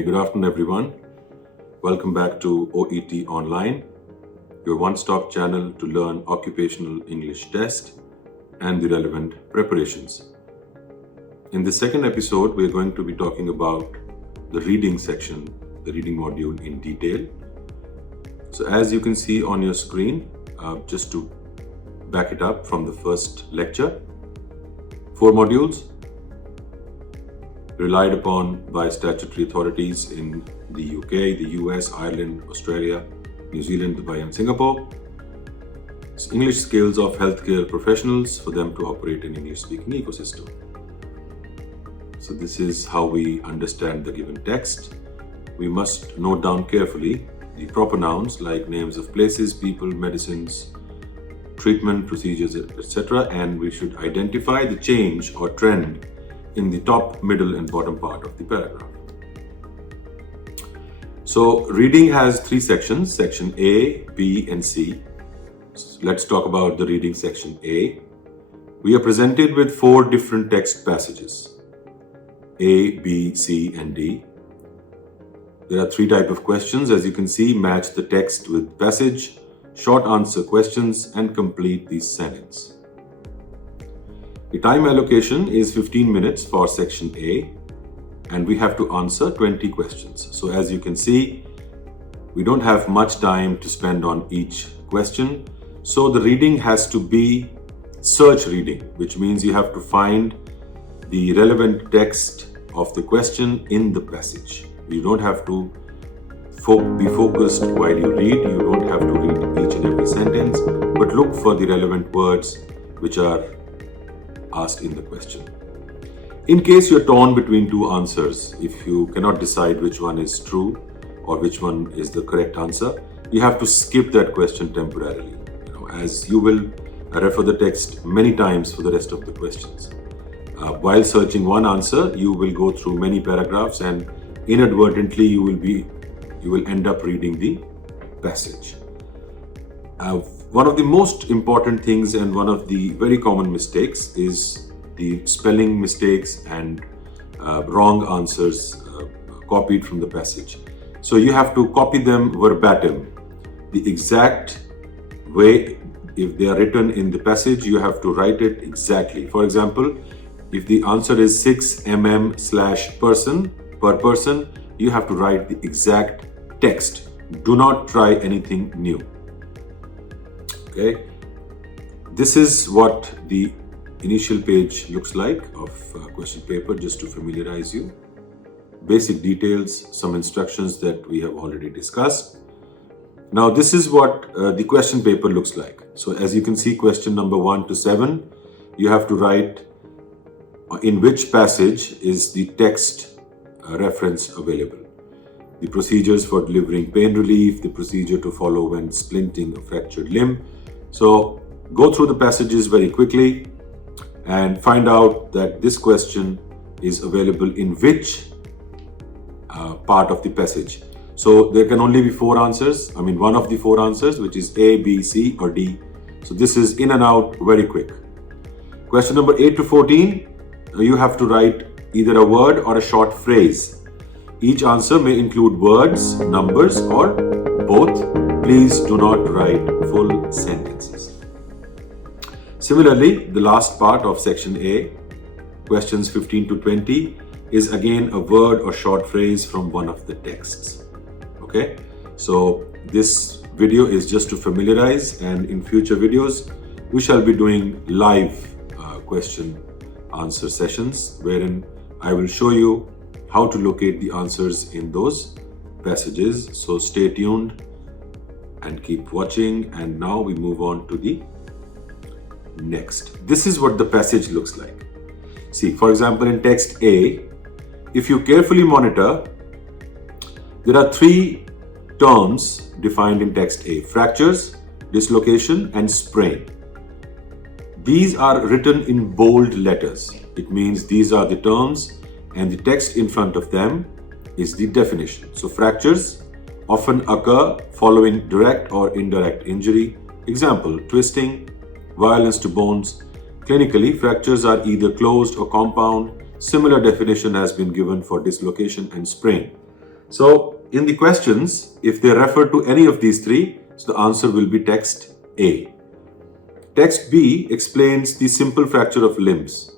Very good afternoon, everyone. Welcome back to OET Online, your one-stop channel to learn occupational English test and the relevant preparations. In the second episode, we're going to be talking about the reading section, the reading module in detail. So as you can see on your screen, just to back it up from the first lecture, 4 modules relied upon by statutory authorities in the UK, the US, Ireland, Australia, New Zealand, Dubai and Singapore. It's English skills of healthcare professionals for them to operate in English-speaking ecosystem. So this is how we understand the given text. We must note down carefully the proper nouns like names of places, people, medicines, treatment, procedures, etc. And we should identify the change or trend in the top, middle and bottom part of the paragraph. So reading has 3 sections, section A, B and C. Let's talk about the reading section A. We are presented with 4 different text passages, A, B, C and D. There are 3 types of questions. As you can see, match the text with passage, short answer questions and complete the sentence. The time allocation is 15 minutes for section A and we have to answer 20 questions. So as you can see, we don't have much time to spend on each question. So the reading has to be search reading, which means you have to find the relevant text of the question in the passage. You don't have to be focused while you read. You don't have to read each and every sentence, but look for the relevant words which are asked in the question. In case you're torn between 2 answers, if you cannot decide which one is true or which one is the correct answer, you have to skip that question temporarily, as you will refer the text many times for the rest of the questions. While searching one answer, you will go through many paragraphs and inadvertently you will end up reading the passage. One of the most important things and one of the very common mistakes is the spelling mistakes and wrong answers copied from the passage. So you have to copy them verbatim, the exact way. If they are written in the passage, you have to write it exactly. For example, if the answer is 6 mm/person per person, you have to write the exact text. Do not try anything new. Okay, this is what the initial page looks like of question paper, just to familiarize you. Basic details, some instructions that we have already discussed. Now this is what the question paper looks like. So as you can see, question number 1 to 7, you have to write in which passage is the text reference available. The procedures for delivering pain relief, the procedure to follow when splinting a fractured limb. So go through the passages very quickly and find out that this question is available in which part of the passage. So there can only be 4 answers. I mean, one of the 4 answers, which is A, B, C or D. So this is in and out very quick. Question number 8 to 14, you have to write either a word or a short phrase. Each answer may include words, numbers or both. Please do not write full sentences. Similarly, the last part of section A, questions 15 to 20, is again a word or short phrase from one of the texts. Okay, so this video is just to familiarize, and in future videos, we shall be doing live question answer sessions wherein I will show you how to locate the answers in those passages. So stay tuned and keep watching. And now we move on to the next. This is what the passage looks like. See, for example, in text A, if you carefully monitor, there are 3 terms defined in text A: fractures, dislocation and sprain. These are written in bold letters. It means these are the terms and the text in front of them is the definition. So fractures often occur following direct or indirect injury. Example, twisting, violence to bones. Clinically, fractures are either closed or compound. Similar definition has been given for dislocation and sprain. So in the questions, if they refer to any of these three, so the answer will be text A. Text B explains the simple fracture of limbs.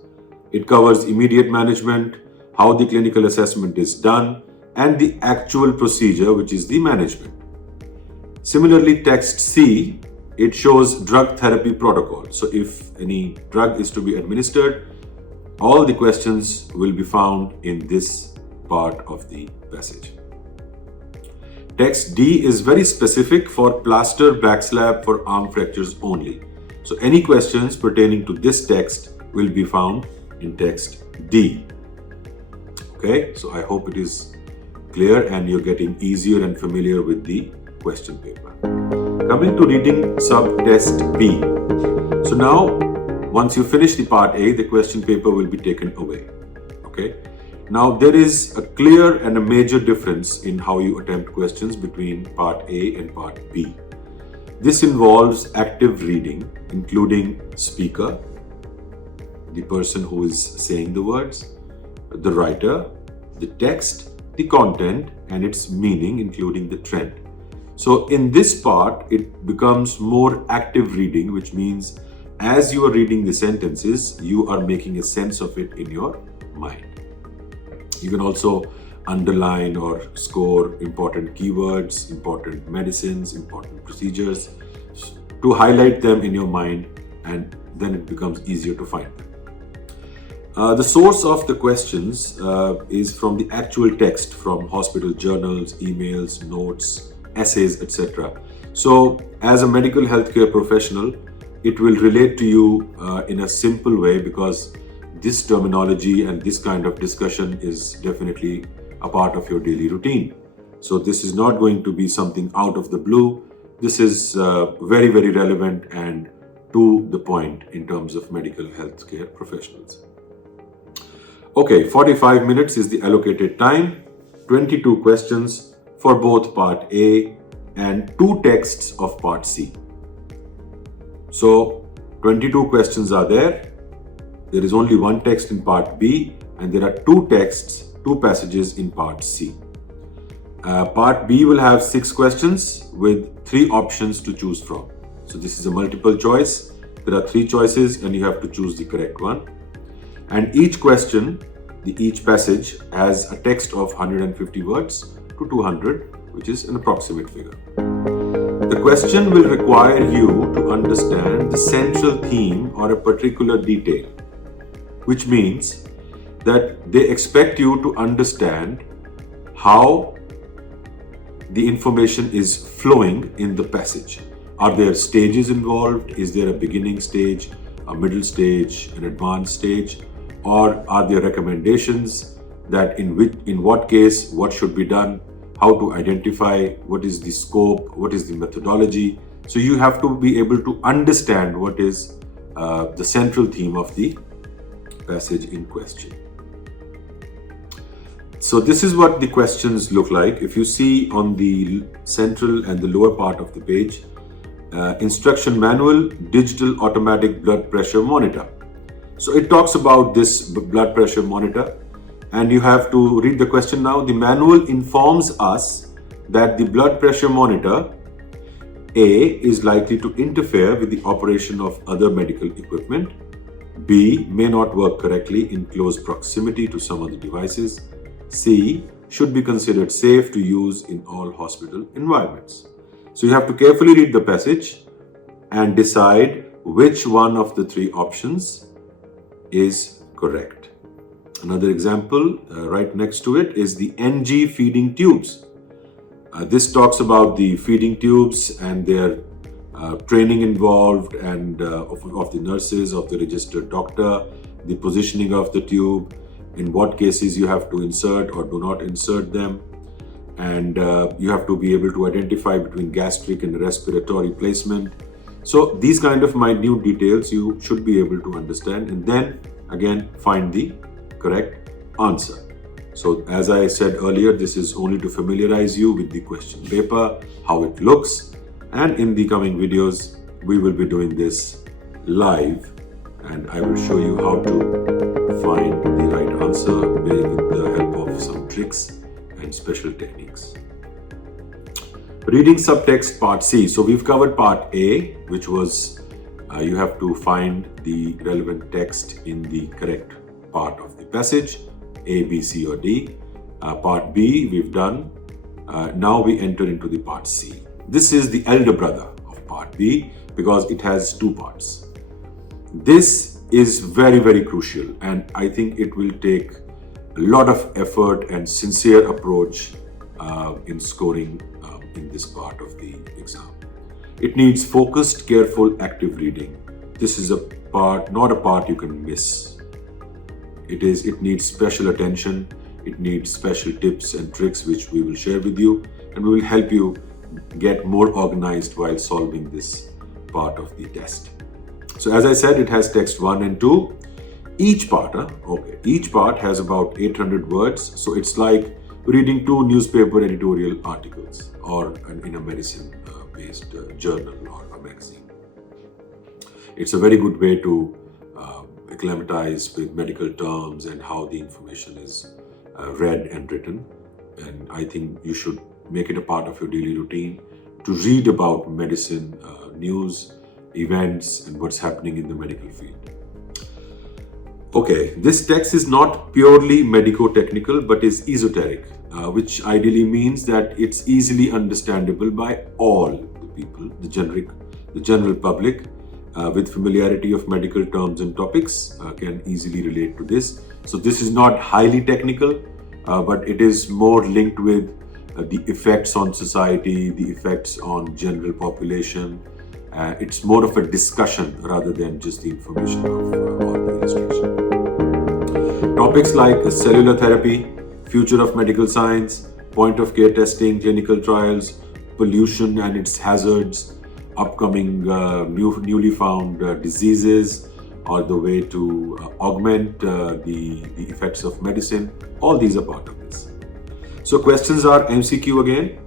It covers immediate management, how the clinical assessment is done, and the actual procedure, which is the management. Similarly, text C, it shows drug therapy protocol. So if any drug is to be administered, all the questions will be found in this part of the passage. Text D is very specific for plaster backslab for arm fractures only. So any questions pertaining to this text will be found in text D. Okay, so I hope it is clear and you're getting easier and familiar with the question paper. Coming to reading sub-test B. So now, once you finish the part A, the question paper will be taken away. Okay. Now there is a clear and a major difference in how you attempt questions between part A and part B. This involves active reading, including speaker, the person who is saying the words, the writer, the text, the content, and its meaning, including the trend. So in this part, it becomes more active reading, which means as you are reading the sentences, you are making a sense of it in your mind. You can also underline or score important keywords, important medicines, important procedures to highlight them in your mind, and then it becomes easier to find them. The source of the questions is from the actual text from hospital journals, emails, notes, essays, etc. So as a medical healthcare professional, it will relate to you in a simple way, because this terminology and this kind of discussion is definitely a part of your daily routine. So this is not going to be something out of the blue. This is very, very relevant and to the point in terms of medical healthcare professionals. Okay, 45 minutes is the allocated time, 22 questions for both part A and 2 texts of part C. So 22 questions are there. There is only 1 text in part B, and there are 2 texts, 2 passages in part C. Part B will have 6 questions with 3 options to choose from. So this is a multiple choice. There are 3 choices and you have to choose the correct one. And each question, each passage has a text of 150 words to 200, which is an approximate figure. The question will require you to understand the central theme or a particular detail, which means that they expect you to understand how the information is flowing in the passage. Are there stages involved? Is there a beginning stage, a middle stage, an advanced stage? Or are there recommendations that in what case, what should be done, how to identify, what is the scope, what is the methodology? So you have to be able to understand what is the central theme of the passage in question. So this is what the questions look like. If you see on the central and the lower part of the page, instruction manual, digital automatic blood pressure monitor. So it talks about this blood pressure monitor, and you have to read the question now. The manual informs us that the blood pressure monitor A is likely to interfere with the operation of other medical equipment. B may not work correctly in close proximity to some other devices. C should be considered safe to use in all hospital environments. So you have to carefully read the passage and decide which one of the 3 options is correct. Another example right next to it is the NG feeding tubes. This talks about the feeding tubes and their training involved and of the nurses, of the registered doctor, the positioning of the tube, in what cases you have to insert or do not insert them, and you have to be able to identify between gastric and respiratory placement. So these kind of minute details you should be able to understand, and then again find the correct answer. So as I said earlier, this is only to familiarize you with the question paper, how it looks, and in the coming videos we will be doing this live, and I will show you how to find the right answer with the help of some tricks and special techniques. Reading subtext part C. So we've covered part A, which was you have to find the relevant text in the correct part of the passage, A, B, C or D. Part B we've done. Now we enter into the part C. This is the elder brother of part B because it has two parts. This is very, very crucial, and I think it will take a lot of effort and sincere approach in scoring in this part of the exam. It needs focused, careful, active reading. This is a part, not a part you can miss. It needs special attention. It needs special tips and tricks which we will share with you, and we will help you get more organized while solving this part of the test. So as I said, it has text 1 and 2. Each part has about 800 words. So it's like reading 2 newspaper editorial articles or in a medicine-based journal or a magazine. It's a very good way to acclimatize with medical terms and how the information is read and written. And I think you should make it a part of your daily routine to read about medicine, news, events, and what's happening in the medical field. Okay, this text is not purely medico-technical but is esoteric, which ideally means that it's easily understandable by all the people, the general public, with familiarity of medical terms and topics can easily relate to this. So this is not highly technical, but it is more linked with the effects on society, the effects on general population. It's more of a discussion rather than just the information of or the illustration. Topics like cellular therapy, future of medical science, point of care testing, clinical trials, pollution and its hazards, upcoming newly found diseases, or the way to augment the effects of medicine. All these are part of this. So questions are MCQ again,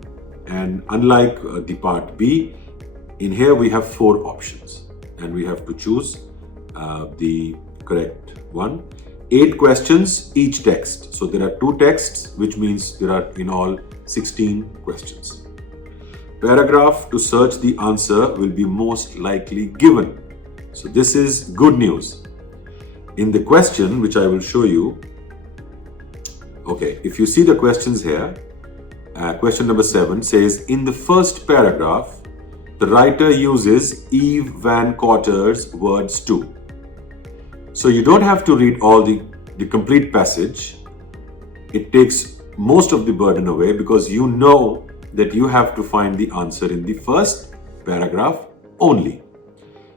and unlike the part B, in here we have 4 options and we have to choose the correct one. 8 questions each text. So there are 2 texts, which means there are in all 16 questions. Paragraph to search the answer will be most likely given. So this is good news. In the question, which I will show you, okay, if you see the questions here, question number 7 says, in the first paragraph, the writer uses Eve Van Cotter's words too. So you don't have to read all the complete passage. It takes most of the burden away because you know that you have to find the answer in the first paragraph only.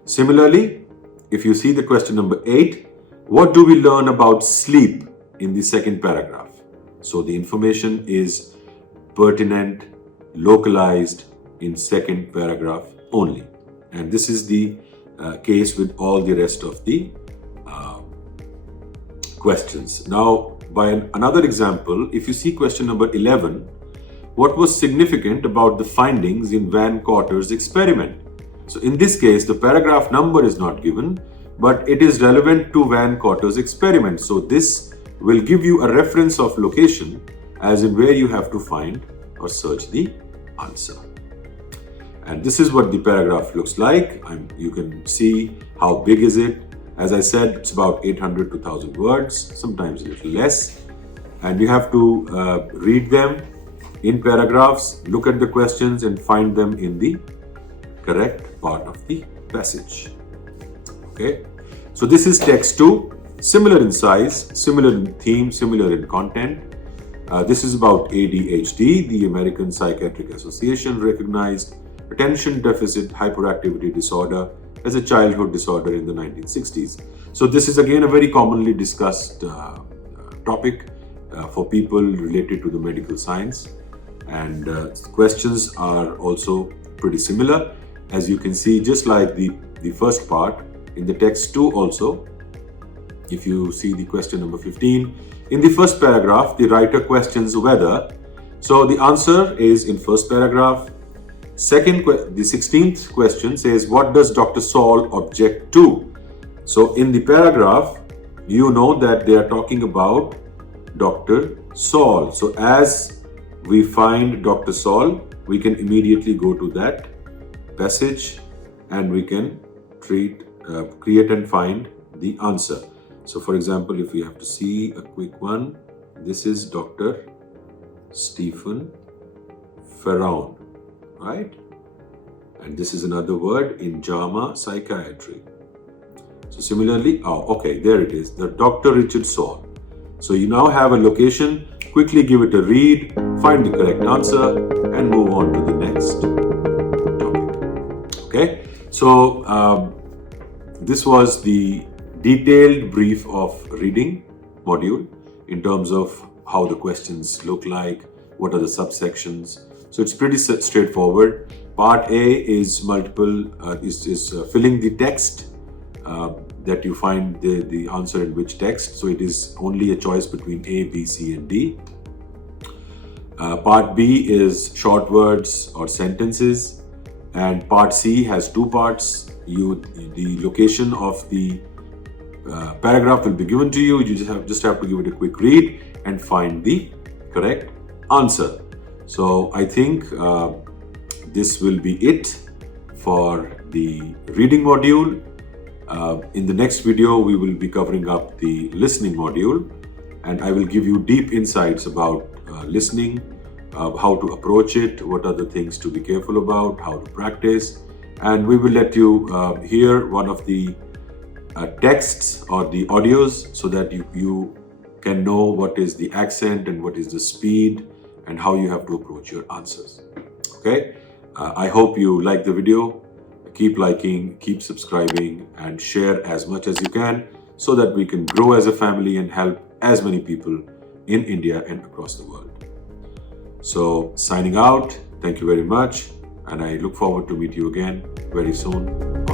Similarly, if you see the question number 8, what do we learn about sleep in the second paragraph? So the information is pertinent, localized in second paragraph only. And this is the case with all the rest of the questions. Now, by another example, if you see question number 11, what was significant about the findings in Van Cotter's experiment? So in this case, the paragraph number is not given, but it is relevant to Van Cotter's experiment. So this will give you a reference of location as in where you have to find or search the answer. And this is what the paragraph looks like. You can see how big is it. As I said, it's about 800 to 1000 words, sometimes a little less. And you have to read them in paragraphs, look at the questions and find them in the correct part of the passage. Okay, so this is text 2, similar in size, similar in theme, similar in content. This is about ADHD. The American Psychiatric Association recognized attention deficit hyperactivity disorder as a childhood disorder in the 1960s. So this is again a very commonly discussed topic for people related to the medical science, and questions are also pretty similar. As you can see, just like the first part, in the text 2 also, if you see the question number 15, in the first paragraph, the writer questions whether, so the answer is in first paragraph. The 16th question says, what does Dr. Saul object to? So in the paragraph, you know that they are talking about Dr. Saul. So as we find Dr. Saul, we can immediately go to that passage and we can create and find the answer. So for example, if we have to see a quick one, this is Dr. Stephen Farrow, right? And this is another word in JAMA psychiatry. So similarly, okay, there it is, the Dr. Richard Saul. So you now have a location, quickly give it a read, find the correct answer and move on to the next topic. Okay, so this was the detailed brief of reading module in terms of how the questions look like, what are the subsections. So it's pretty straightforward. Part A is filling the text that you find the answer in which text. So it is only a choice between A, B, C and D. Part B is short words or sentences, and part C has two parts. The location of the paragraph will be given to you. You just have to give it a quick read and find the correct answer. So I think this will be it for the reading module. In the next video, we will be covering up the listening module, and I will give you deep insights about listening, how to approach it, what are the things to be careful about, how to practice, and we will let you hear one of the texts or the audios so that you can know what is the accent and what is the speed and how you have to approach your answers. Okay, I hope you like the video. Keep liking, keep subscribing and share as much as you can so that we can grow as a family and help as many people in India and across the world. So signing out, thank you very much, and I look forward to meet you again very soon.